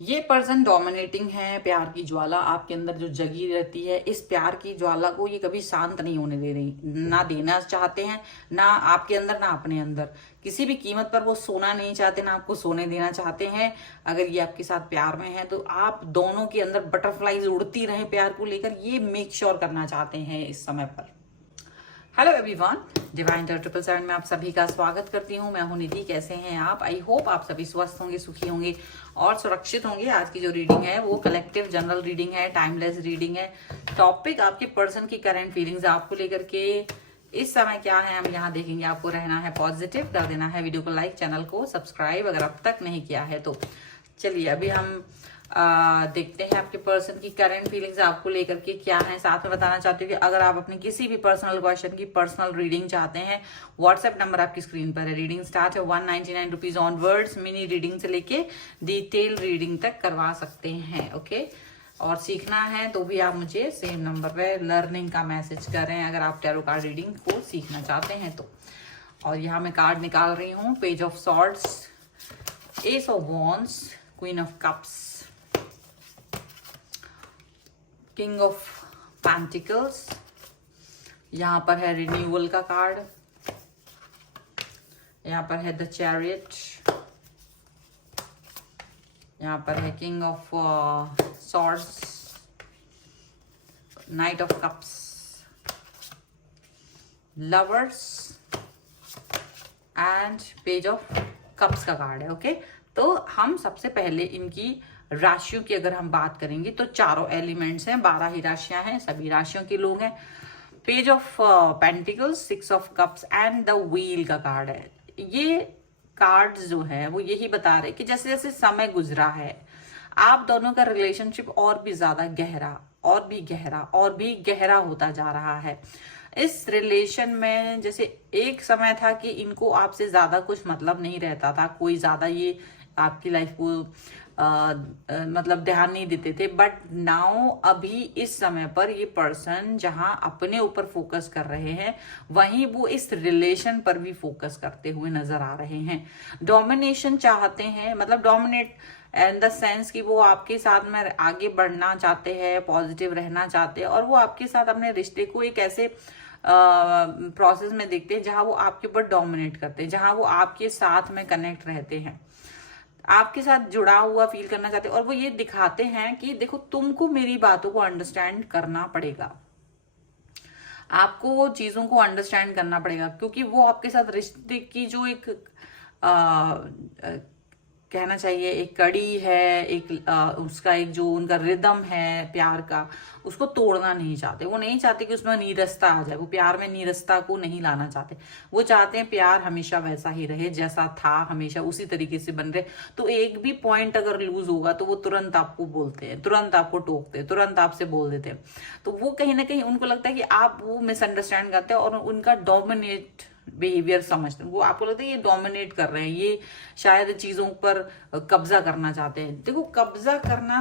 ये person dominating है। प्यार की ज्वाला आपके अंदर जो जगी रहती है, इस प्यार की ज्वाला को ये कभी शांत नहीं होने दे रही, ना देना चाहते हैं, ना आपके अंदर ना अपने अंदर। किसी भी कीमत पर वो सोना नहीं चाहते, ना आपको सोने देना चाहते हैं। अगर ये आपके साथ प्यार में है तो आप दोनों के अंदर बटरफ्लाईज उड़ती रहे प्यार को लेकर, ये मेक श्योर करना चाहते हैं इस समय पर। हेलो एवरीवन, डिवाइन 777 में आप सभी का स्वागत करती हूँ। मैं हूँ निधि। कैसे हैं आप? आई होप आप सभी स्वस्थ होंगे, सुखी होंगे और सुरक्षित होंगे। आज की जो रीडिंग है वो कलेक्टिव जनरल रीडिंग है, टाइमलेस रीडिंग है। टॉपिक आपके पर्सन की करंट फीलिंग्स आपको लेकर के इस समय क्या है हम यहाँ देखेंगे। आपको रहना है पॉजिटिव, कर देना है वीडियो को लाइक, चैनल को सब्सक्राइब अगर अब तक नहीं किया है तो। चलिए अभी हम देखते हैं आपके पर्सन की करंट फीलिंग्स आपको लेकर के क्या है। साथ में बताना चाहती हूँ कि अगर आप अपनी किसी भी पर्सनल क्वेश्चन की पर्सनल रीडिंग चाहते हैं, व्हाट्सएप नंबर आपकी स्क्रीन पर है। रीडिंग स्टार्ट है 199 रुपीज ऑनवर्ड्स। मिनी रीडिंग से लेके डिटेल रीडिंग तक करवा सकते हैं। ओके, और सीखना है तो भी आप मुझे सेम नंबर पे लर्निंग का मैसेज करें अगर आप टैरो कार्ड रीडिंग को सीखना चाहते हैं तो। और यहाँ मैं कार्ड निकाल रही हूँ। Page of swords, S of wands, queen of cups, king of pentacles, यहाँ पर है रिन्यूअल का कार्ड, यहाँ पर है द चैरियट, यहाँ पर है king of swords, night of cups, lovers and page of cups का कार्ड है। ओके, तो हम सबसे पहले इनकी राशियों की अगर हम बात करेंगे तो चारों एलिमेंट्स हैं, 12 ही राशियां हैं, सभी राशियों के लोग हैं। Page of pentacles, 6 of cups and the wheel का कार्ड है। ये कार्ड जो है वो यही बता रहे कि जैसे जैसे समय गुजरा है आप दोनों का रिलेशनशिप और भी ज्यादा गहरा और भी गहरा और भी गहरा होता जा रहा है। इस रिलेशन में जैसे एक समय था कि इनको आपसे ज्यादा कुछ मतलब नहीं रहता था, कोई ज्यादा ये आपकी लाइफ को मतलब ध्यान नहीं देते थे, बट नाउ अभी इस समय पर ये पर्सन जहां अपने ऊपर फोकस कर रहे हैं वहीं वो इस रिलेशन पर भी फोकस करते हुए नजर आ रहे हैं। डोमिनेशन चाहते हैं, मतलब डोमिनेट इन द सेंस कि वो आपके साथ में आगे बढ़ना चाहते हैं, पॉजिटिव रहना चाहते हैं, और वो आपके साथ अपने रिश्ते को एक ऐसे प्रोसेस में देखते हैं जहां वो आपके ऊपर डोमिनेट करते हैं, जहां वो आपके साथ में कनेक्ट रहते हैं, आपके साथ जुड़ा हुआ फील करना चाहते हैं। और वो ये दिखाते हैं कि देखो तुमको मेरी बातों को अंडरस्टैंड करना पड़ेगा, आपको वो चीजों को अंडरस्टैंड करना पड़ेगा, क्योंकि वो आपके साथ रिश्ते की जो एक कहना चाहिए एक कड़ी है, एक उसका एक जो उनका रिदम है प्यार का, उसको तोड़ना नहीं चाहते। वो नहीं चाहते कि उसमें नीरसता आ जाए, वो प्यार में नीरसता को नहीं लाना चाहते। वो चाहते हैं प्यार हमेशा वैसा ही रहे जैसा था, हमेशा उसी तरीके से बन रहे। तो एक भी पॉइंट अगर लूज होगा तो वो तुरंत आपको बोलते हैं, तुरंत आपको टोकते हैं, तुरंत आपसे बोल देते हैं। तो वो कहीं ना कहीं उनको लगता है कि आप वो मिसअंडरस्टैंड करते हैं और उनका डोमिनेट बिहेवियर समझते हैं। वो आपको लगता है ये डोमिनेट कर रहे हैं, ये शायद चीजों पर कब्जा करना चाहते हैं। देखो, कब्जा करना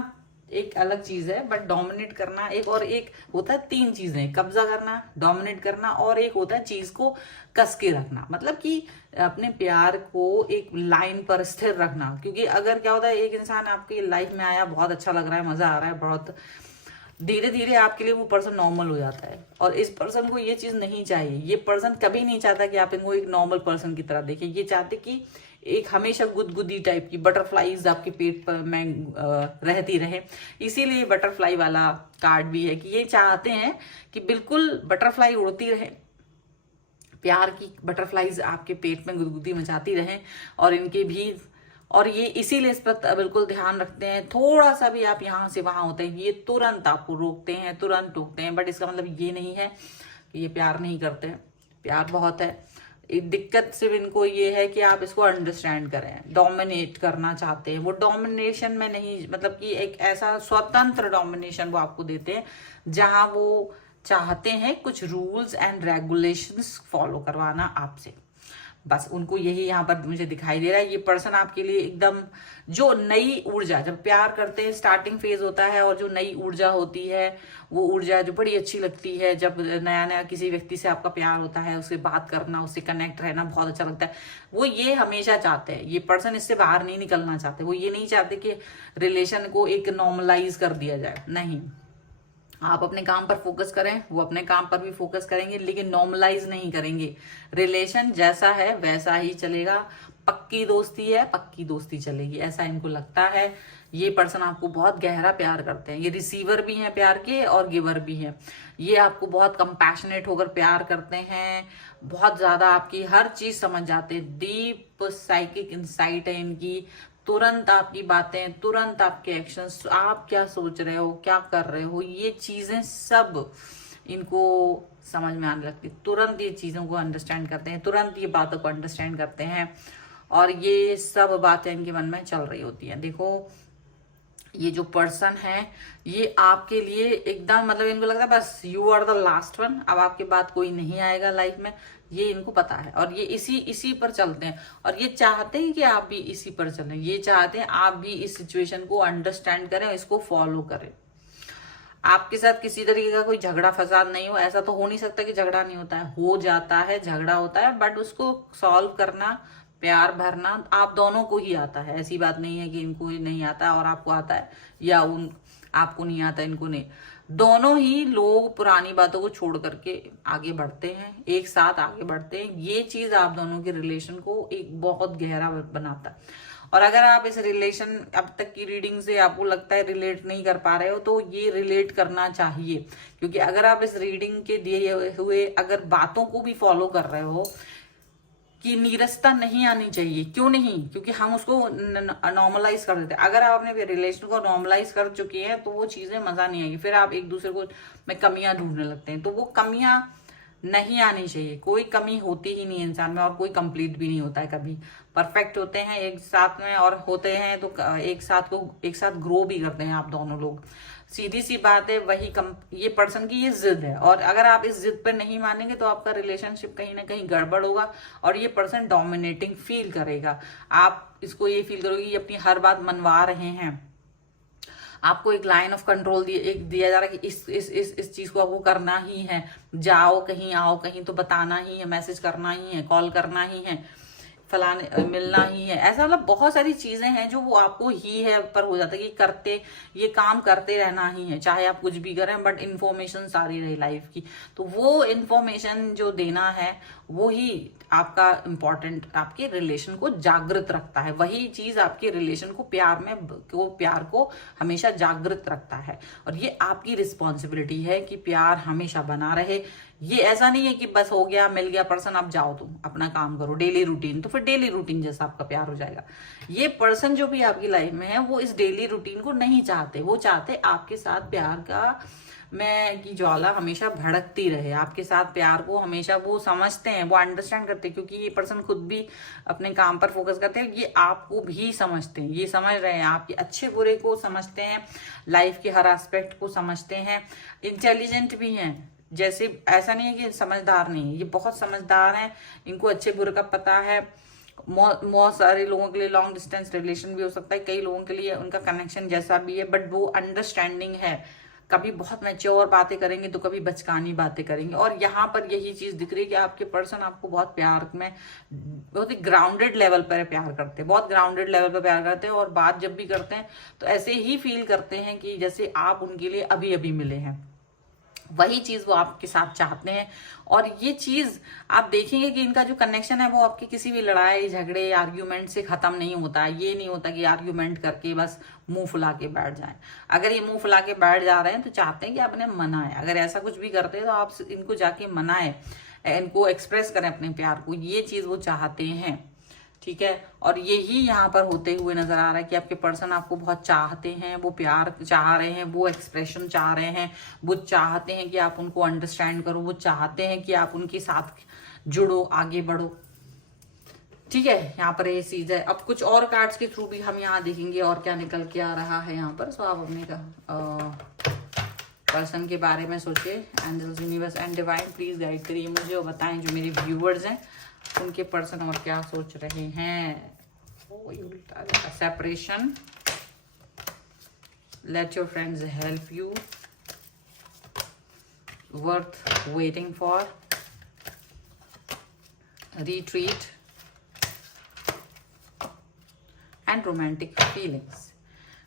एक अलग चीज है, बट डोमिनेट करना एक, और एक होता है, 3 चीजें, कब्जा करना, डोमिनेट करना और एक होता है चीज को कस के रखना, मतलब कि अपने प्यार को एक लाइन पर स्थिर रखना। क्योंकि अगर क्या होता है, एक इंसान आपकी लाइफ में आया, बहुत अच्छा लग रहा है, मजा आ रहा है, बहुत धीरे धीरे आपके लिए वो पर्सन नॉर्मल हो जाता है, और इस पर्सन को ये चीज नहीं चाहिए। ये पर्सन कभी नहीं चाहता कि आप इनको एक नॉर्मल पर्सन की तरह देखें। ये चाहते कि एक हमेशा गुदगुदी टाइप की बटरफ्लाईज आपके पेट पर में रहती रहे। इसीलिए बटरफ्लाई वाला कार्ड भी है कि ये चाहते हैं कि बिल्कुल बटरफ्लाई उड़ती रहे, प्यार की बटरफ्लाईज आपके पेट में गुदगुदी मचाती रहे, और इनके भी, और ये इसीलिए इस पर बिल्कुल ध्यान रखते हैं। थोड़ा सा भी आप यहाँ से वहां होते हैं ये तुरंत आपको रोकते हैं, तुरंत टोकते हैं। बट इसका मतलब ये नहीं है कि ये प्यार नहीं करते हैं, प्यार बहुत है। एक दिक्कत सिर्फ इनको ये है कि आप इसको अंडरस्टैंड करें। डोमिनेट करना चाहते हैं वो, डोमिनेशन में नहीं, मतलब कि एक ऐसा स्वतंत्र डोमिनेशन वो आपको देते हैं जहां वो चाहते हैं कुछ रूल्स एंड रेगुलेशंस फॉलो करवाना आपसे। बस उनको यही यहाँ पर मुझे दिखाई दे रहा है। ये पर्सन आपके लिए एकदम जो नई ऊर्जा, जब प्यार करते हैं स्टार्टिंग फेज होता है और जो नई ऊर्जा होती है वो ऊर्जा जो बड़ी अच्छी लगती है। जब नया नया किसी व्यक्ति से आपका प्यार होता है, उससे बात करना, उससे कनेक्ट रहना बहुत अच्छा लगता है। वो ये हमेशा चाहते हैं, ये पर्सन इससे बाहर नहीं निकलना चाहते। वो ये नहीं चाहते कि रिलेशन को एक नॉर्मलाइज कर दिया जाए, नहीं। आप अपने काम पर फोकस करें, वो अपने काम पर भी फोकस करेंगे, लेकिन नॉर्मलाइज नहीं करेंगे। रिलेशन जैसा है वैसा ही चलेगा। पक्की दोस्ती है, पक्की दोस्ती चलेगी, ऐसा इनको लगता है। ये पर्सन आपको बहुत गहरा प्यार करते हैं। ये रिसीवर भी हैं प्यार के और गिवर भी हैं। ये आपको बहुत कंपैशनेट होकर प्यार करते हैं, बहुत ज्यादा आपकी हर चीज समझ जाते हैं। डीप साइकिक इंसाइट है इनकी। तुरंत आपकी बातें, तुरंत आपके एक्शंस, आप क्या सोच रहे हो, क्या कर रहे हो, ये चीजें सब इनको समझ में आने लगती। तुरंत ये चीजों को अंडरस्टैंड करते हैं, तुरंत ये बातों को अंडरस्टैंड करते हैं और ये सब बातें इनके मन में चल रही होती हैं। देखो ये जो पर्सन है ये आपके लिए एकदम मतलब इनको लगता है बस you are the last one, अब आपके बाद कोई नहीं आएगा लाइफ में, ये इनको पता है। और ये इसी पर चलते हैं और ये चाहते हैं कि आप भी इसी पर चलें। ये चाहते हैं आप भी इस सिचुएशन को अंडरस्टैंड करें और इसको फॉलो करें। आपके साथ किसी तरीके का कोई झगड़ा फसाद नहीं हो, ऐसा तो हो नहीं सकता कि झगड़ा नहीं होता है, हो जाता है, झगड़ा होता है, बट उसको सॉल्व करना, प्यार भरना आप दोनों को ही आता है। ऐसी बात नहीं है कि इनको नहीं आता और आपको आता है, या आपको नहीं आता इनको नहीं। दोनों ही लोग पुरानी बातों को छोड़ करके आगे बढ़ते हैं, एक साथ आगे बढ़ते हैं। ये चीज आप दोनों के रिलेशन को एक बहुत गहरा बनाता है। और अगर आप इस रिलेशन अब तक की रीडिंग से आपको लगता है रिलेट नहीं कर पा रहे हो, तो ये रिलेट करना चाहिए। क्योंकि अगर आप इस रीडिंग के दिए हुए अगर बातों को भी फॉलो कर रहे हो कि नीरसता नहीं आनी चाहिए, क्यों नहीं, क्योंकि हम उसको नॉर्मलाइज कर देते हैं। अगर आप अपने रिलेशन को नॉर्मलाइज कर चुके हैं तो वो चीजें मजा नहीं आएगी, फिर आप एक दूसरे को में कमियां ढूंढने लगते हैं। तो वो कमियां नहीं आनी चाहिए। कोई कमी होती ही नहीं इंसान में और कोई कंप्लीट भी नहीं होता है कभी। परफेक्ट होते हैं एक साथ में और होते हैं तो एक साथ ग्रो भी करते हैं आप दोनों लोग। सीधी सी बात है, ये पर्सन की ये जिद है और अगर आप इस जिद पर नहीं मानेंगे तो आपका रिलेशनशिप कहीं ना कहीं गड़बड़ होगा और ये पर्सन डोमिनेटिंग फील करेगा। आप इसको ये फील करोगे ये अपनी हर बात मनवा रहे हैं। आपको एक लाइन ऑफ कंट्रोल दिया जा रहा है कि इस चीज को आपको करना ही है, जाओ कहीं आओ कहीं तो बताना ही है, मैसेज करना ही है, कॉल करना ही है, फलाने मिलना ही है। ऐसा मतलब बहुत सारी चीजें हैं जो वो आपको ही है पर हो जाता है कि ये काम करते रहना ही है, चाहे आप कुछ भी करें, बट इन्फॉर्मेशन सारी रही लाइफ की। तो वो इन्फॉर्मेशन जो देना है वो ही आपका इम्पोर्टेंट, आपके रिलेशन को जागृत रखता है। वही चीज आपके रिलेशन को प्यार को हमेशा जागृत रखता है। और ये आपकी रिस्पॉन्सिबिलिटी है कि प्यार हमेशा बना रहे। ये ऐसा नहीं है कि बस हो गया मिल गया पर्सन अब जाओ तुम अपना काम करो डेली रूटीन, तो फिर डेली रूटीन जैसा आपका प्यार हो जाएगा। ये पर्सन जो भी आपकी लाइफ में है वो इस डेली रूटीन को नहीं चाहते। वो चाहते आपके साथ प्यार का की ज्वाला हमेशा भड़कती रहे, आपके साथ प्यार को हमेशा वो समझते हैं, वो अंडरस्टैंड करते हैं। क्योंकि ये पर्सन खुद भी अपने काम पर फोकस करते हैं, ये आपको भी समझते हैं, ये समझ रहे हैं, आपके अच्छे बुरे को समझते हैं, लाइफ के हर एस्पेक्ट को समझते हैं, इंटेलिजेंट भी हैं। जैसे ऐसा नहीं है कि समझदार नहीं है, ये बहुत समझदार हैं, इनको अच्छे बुरे का पता है। बहुत सारे लोगों के लिए लॉन्ग डिस्टेंस रिलेशन भी हो सकता है, कई लोगों के लिए उनका कनेक्शन जैसा भी है, बट वो अंडरस्टैंडिंग है। कभी बहुत मैच्योर बातें करेंगे तो कभी बचकानी बातें करेंगे। और यहाँ पर यही चीज दिख रही है कि आपके पर्सन आपको बहुत प्यार में बहुत ही ग्राउंडेड लेवल पर प्यार करते हैं, बहुत ग्राउंडेड लेवल पर प्यार करते हैं। और बात जब भी करते हैं तो ऐसे ही फील करते हैं कि जैसे आप उनके लिए अभी अभी मिले हैं। वही चीज वो आपके साथ चाहते हैं। और ये चीज आप देखेंगे कि इनका जो कनेक्शन है वो आपकी किसी भी लड़ाई झगड़े आर्ग्यूमेंट से खत्म नहीं होता है। ये नहीं होता कि आर्ग्यूमेंट करके बस मुंह फुला के बैठ जाएं। अगर ये मुंह फुला के बैठ जा रहे हैं तो चाहते हैं कि आप इन्हें मनाएं। अगर ऐसा कुछ भी करते हैं तो आप इनको जाके मनाएं, इनको एक्सप्रेस करें अपने प्यार को। ये चीज वो चाहते हैं, ठीक है। और यही यहाँ पर होते हुए नजर आ रहा है कि आपके पर्सन आपको बहुत चाहते हैं, वो प्यार चाह रहे हैं, वो एक्सप्रेशन चाह रहे हैं, वो चाहते हैं कि आप उनको अंडरस्टैंड करो, वो चाहते हैं कि आप उनके साथ जुड़ो, आगे बढ़ो, ठीक है। यहाँ पर ये चीज है। अब कुछ और कार्ड्स के थ्रू भी हम यहाँ देखेंगे और क्या निकल के आ रहा है यहाँ पर। सो आप अपने पर्सन के बारे में सोचिए। Angels, universe and divine please guide करिए मुझे और बताएं जो मेरे व्यूअर्स हैं उनके पर्सन और क्या सोच रहे हैं। उल्टा separation, let your friends help you, worth waiting for, retreat and romantic feelings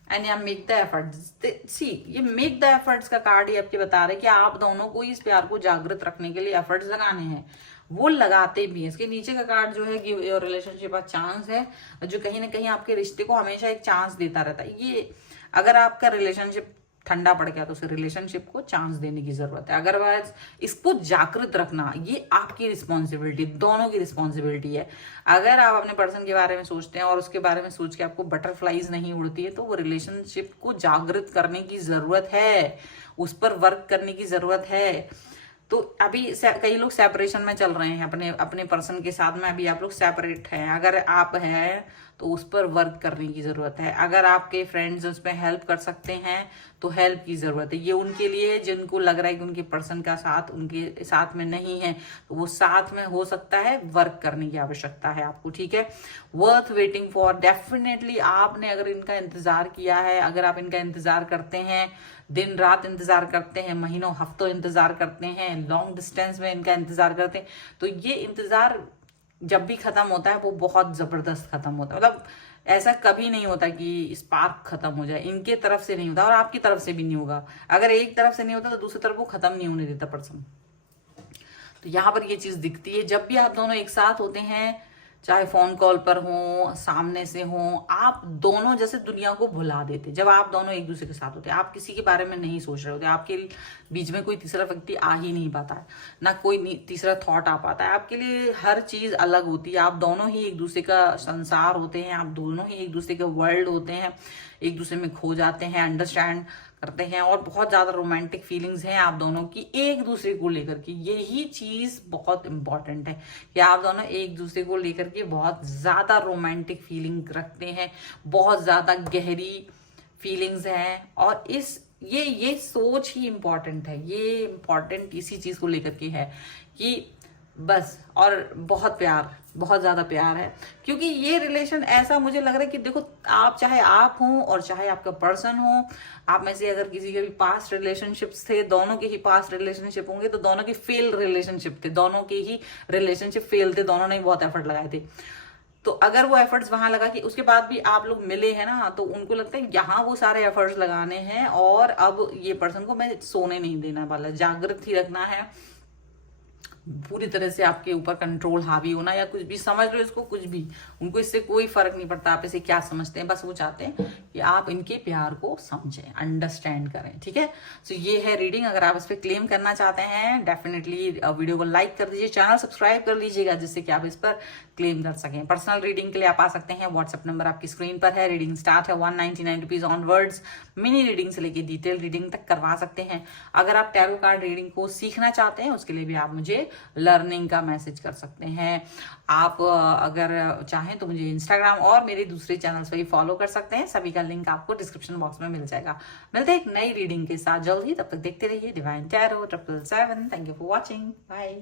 and yeah, make the efforts। see, ये make the efforts का कार्ड ही आपके बता रहे कि आप दोनों को इस प्यार को जागृत रखने के लिए एफर्ट्स लगाने हैं, वो लगाते भी हैं। इसके नीचे का कार्ड जो है give your relationship a chance है, जो कहीं ना कहीं आपके रिश्ते को हमेशा एक चांस देता रहता है। ये अगर आपका रिलेशनशिप ठंडा पड़ गया तो उस रिलेशनशिप को चांस देने की जरूरत है। अदरवाइज इसको जागृत रखना ये आपकी रिस्पॉन्सिबिलिटी, दोनों की रिस्पॉन्सिबिलिटी है। अगर आप अपने पर्सन के बारे में सोचते हैं और उसके बारे में सोच के आपको बटरफ्लाईज नहीं उड़ती है तो वो रिलेशनशिप को जागृत करने की जरूरत है, उस पर वर्क करने की जरूरत है। तो अभी कई लोग सेपरेशन में चल रहे हैं अपने अपने पर्सन के साथ में, अभी आप लोग सेपरेट हैं। अगर आप हैं तो उस पर वर्क करने की जरूरत है। अगर आपके फ्रेंड्स उस पर हेल्प कर सकते हैं तो हेल्प की जरूरत है। ये उनके लिए जिनको लग रहा है कि उनके पर्सन का साथ उनके साथ में नहीं है, तो वो साथ में हो सकता है, वर्क करने की आवश्यकता है आपको, ठीक है। वर्थ वेटिंग फॉर, डेफिनेटली आपने अगर इनका इंतजार किया है, अगर आप इनका इंतजार करते हैं, दिन रात इंतजार करते हैं, महीनों हफ्तों इंतजार करते हैं, लॉन्ग डिस्टेंस में इनका इंतजार करते हैं, तो ये इंतजार जब भी खत्म होता है वो बहुत जबरदस्त खत्म होता है। मतलब ऐसा कभी नहीं होता कि स्पार्क खत्म हो जाए, इनके तरफ से नहीं होता और आपकी तरफ से भी नहीं होगा। अगर एक तरफ से नहीं होता तो दूसरी तरफ वो खत्म नहीं होने देता पर्सन। तो यहाँ पर ये चीज दिखती है, जब भी आप दोनों एक साथ होते हैं, चाहे फोन कॉल पर हो, सामने से हो, आप दोनों जैसे दुनिया को भुला देते। जब आप दोनों एक दूसरे के साथ होते हैं, आप किसी के बारे में नहीं सोच रहे होते, आपके बीच में कोई तीसरा व्यक्ति आ ही नहीं पाता है, ना कोई तीसरा थॉट आ पाता है। आपके लिए हर चीज अलग होती है, आप दोनों ही एक दूसरे का संसार होते हैं, आप दोनों ही एक दूसरे के वर्ल्ड होते हैं, एक दूसरे में खो जाते हैं, अंडरस्टैंड करते हैं और बहुत ज्यादा रोमांटिक फीलिंग्स हैं आप दोनों की एक दूसरे को लेकर के। यही चीज बहुत इंपॉर्टेंट है कि आप दोनों एक दूसरे को लेकर के बहुत ज्यादा रोमांटिक फीलिंग रखते हैं, बहुत ज्यादा गहरी फीलिंग्स हैं। और ये सोच ही इंपॉर्टेंट है, ये इंपॉर्टेंट इसी चीज को लेकर के है कि बस, और बहुत प्यार, बहुत ज्यादा प्यार है। क्योंकि ये रिलेशन ऐसा मुझे लग रहा है कि देखो, आप चाहे आप हो और चाहे आपका पर्सन हो, आप में से अगर किसी के भी पास्ट रिलेशनशिप्स थे, दोनों के ही पास्ट रिलेशनशिप होंगे तो दोनों के फेल रिलेशनशिप थे, दोनों के ही रिलेशनशिप फेल थे, दोनों ने बहुत एफर्ट लगाए थे। तो अगर वो एफर्ट्स वहां लगा कि उसके बाद भी आप लोग मिले हैं ना, तो उनको लगता है यहाँ वो सारे एफर्ट्स लगाने हैं और अब ये पर्सन को मैं सोने नहीं देना वाला, जागृत ही रखना है, पूरी तरह से आपके ऊपर कंट्रोल हावी होना, या कुछ भी समझ लो इसको, कुछ भी, उनको इससे कोई फर्क नहीं पड़ता आप इसे क्या समझते हैं। बस वो चाहते हैं कि आप इनके प्यार को समझें, अंडरस्टैंड करें, ठीक है। सो ये है रीडिंग। अगर आप इस पर क्लेम करना चाहते हैं, डेफिनेटली वीडियो को लाइक कर दीजिए, चैनल सब्सक्राइब कर लीजिएगा, जिससे कि आप इस पर क्लेम कर सकें। पर्सनल रीडिंग के लिए आप आ सकते हैं, व्हाट्सएप नंबर आपकी स्क्रीन पर है। रीडिंग स्टार्ट है 199 रुपीज ऑनवर्ड्स। मिनी रीडिंग से लेके डिटेल रीडिंग तक करवा सकते हैं। अगर आप टैरो कार्ड रीडिंग को सीखना चाहते हैं, उसके लिए भी आप मुझे लर्निंग का मैसेज कर सकते हैं। आप अगर चाहें तो मुझे इंस्टाग्राम और मेरे दूसरे चैनल्स पर भी फॉलो कर सकते हैं, सभी का लिंक आपको डिस्क्रिप्शन बॉक्स में मिल जाएगा। मिलते हैं एक नई रीडिंग के साथ जल्द ही, तब तक देखते रहिए divine tarot 777। Thank you for watching, bye.